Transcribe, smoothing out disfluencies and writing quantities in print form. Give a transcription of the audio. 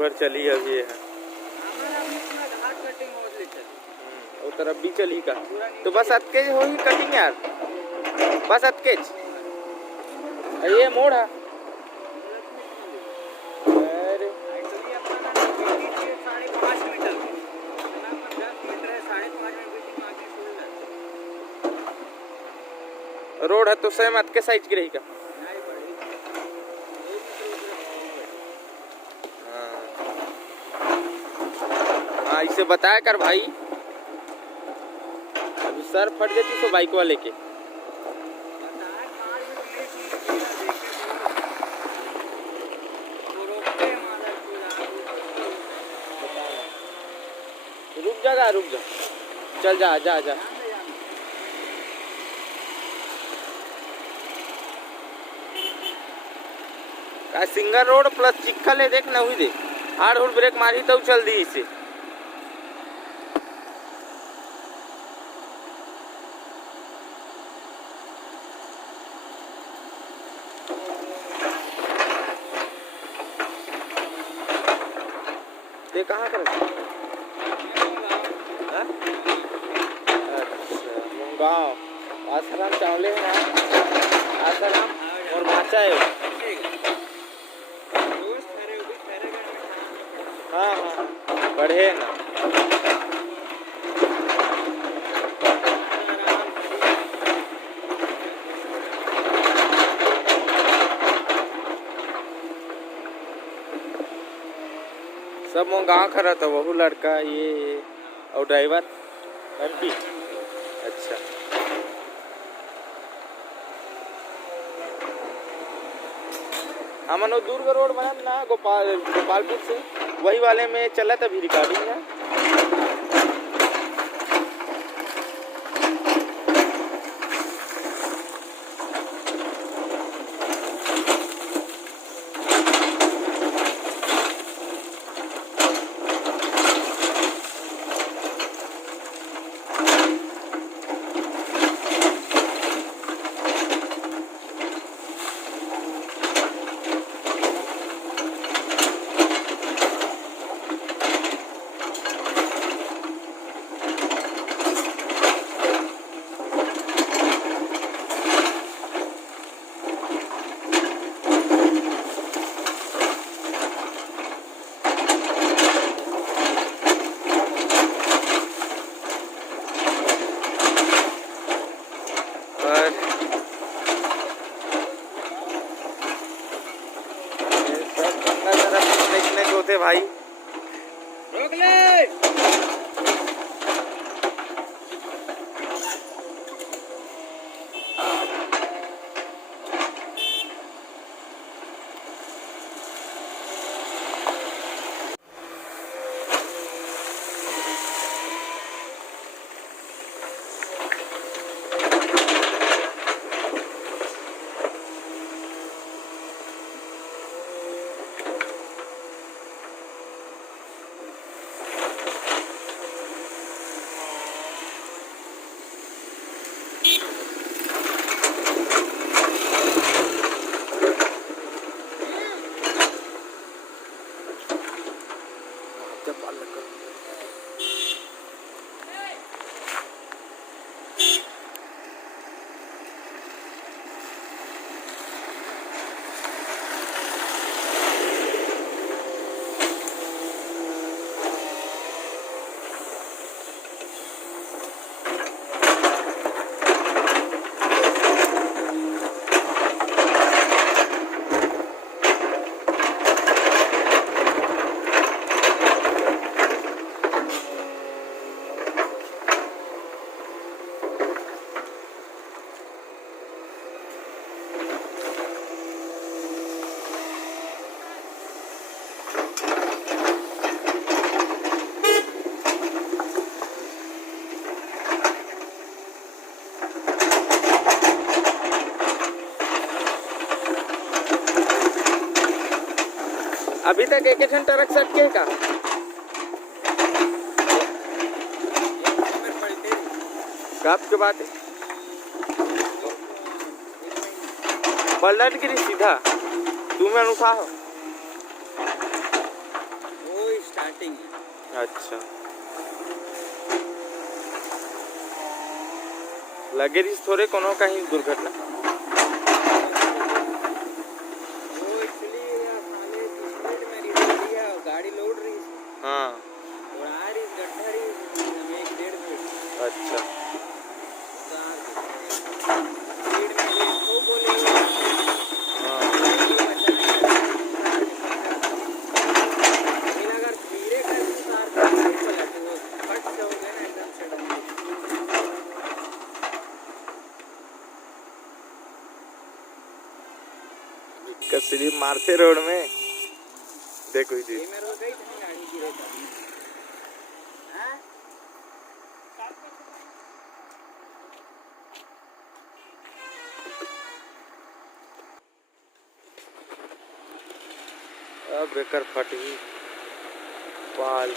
भर चली अभी है। वो तरफ भी चली का तो बस अटके हो ही कटिंग यार, बस अटके ये मोड़ है। अरे रोड है तो सेम अटके साइज की रहेगा। हाँ इसे बताया कर भाई, अभी सर फट जाती तो बाइक वाले के। रुक जा चल जा जा जा। का सिंगल रोड प्लस चिक्कल है, देख ना हुई देख, हार्ड हुड ब्रेक मारी तो चल दी इसे। ये कहाँ कर गाँव आसाराम चावले है, आसाराम और माचा है। हाँ हाँ बढ़े ना। सब मों गाँव खड़ा था, वह लड़का ये और ड्राइवर MP। अच्छा हमन दुर्ग रोड बना ना गोपालपुर से, वही वाले में चला था भी रिकॉर्डिंग है। भाई रोक ले। अभी तक एक ट्रक सटके का कब के बात है, पलट गिरी सीधा तुम्हें उठा हो। अच्छा लगे रही थोड़े कोनो कहीं दुर्घटना वो एक्चुअली साले स्पीड में रही है गाड़ी लौट रही है। हाँ और आ रही गड्ढा रही 1-1.5 फीट। अच्छा स्पीड में भी तो बोले हाँ अगर धीरे कर उतार कर पलट वो फट से हो गया ना एकदम से कसरी मारते रोड में देखो जी ये मेरे को गई थी गाड़ी गिरे था। हैं? अब बेकर फट गई पाल